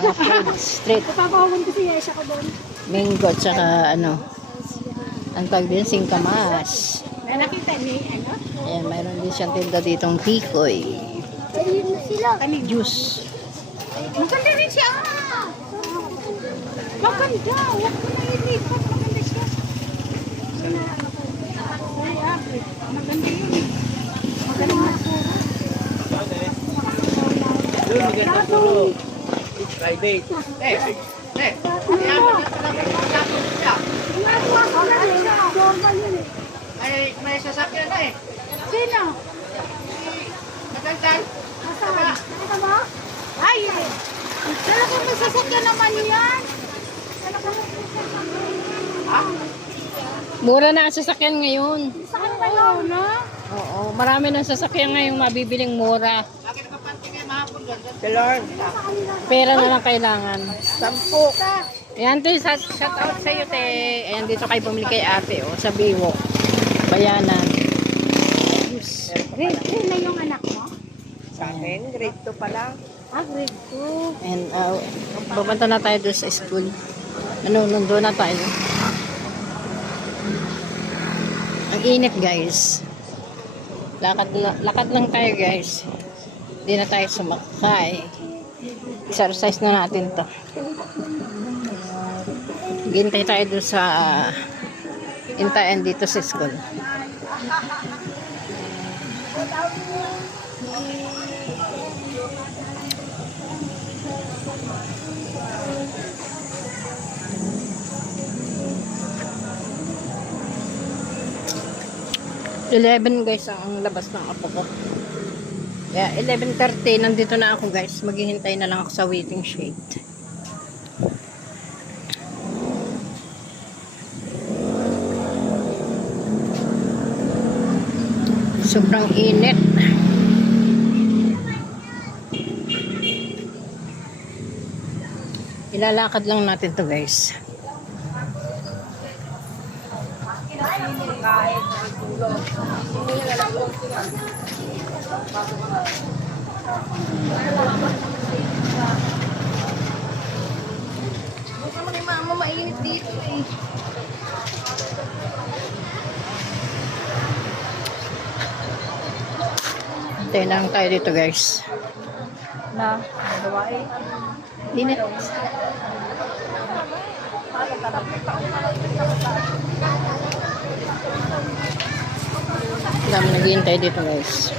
Mga food street. Napapahawin ko si Yesha ko doon. Mango, tsaka ano, ang tawag din, singkamas. May nakita ni, ano? Ayan, mayroon din siyang tinda ditong tikoy. Ayun na sila. Kanina. Juice. Maganda rin siya. Maganda. Huwag ko na ilipat. Maganda siya. Ay, abre. Maganda yun. Maganda na puro. Doon, maganda puro. It's private. Ay, may sasakyan na eh. Sino? Nagandaan? Nasaan? Nakita mo? Ay, talagang may sasakyan naman yan. Talagang may sasakyan. Ha? Mura na ang sasakyan ngayon. Saan kayo? No? Oo, marami ng sasakyan ngayon mabibiling mura. Bakit nakapanting kayo mahapon doon? Lord, pera na lang kailangan. 10. Ayan, te, shout out sa iyo, te. Ayan, dito kayo bumili kay ate, oh, sa Biwo. Bayanan. Grade 3 na yung anak mo? Sa akin, grade 2 pa lang. Ah, grade 2. And, pupunta na tayo doon sa school. Nanunundo na tayo. Ang init, guys. Lakad lang tayo, guys. Hindi na tayo sumakay. Exercise na natin to. Gintay tayo doon sa intayan dito sa school. Eleven guys ang labas ng apo ko. Yeah, 11:30 nandito na ako guys. Maghihintay na lang ako sa waiting shed. Sobrang init. Ilalakad lang natin to guys. Bukan ni mama mainit dito eh. Tayo lang tayo dito guys. Na, nagawa eh. Init. Dami naghihintay dito guys.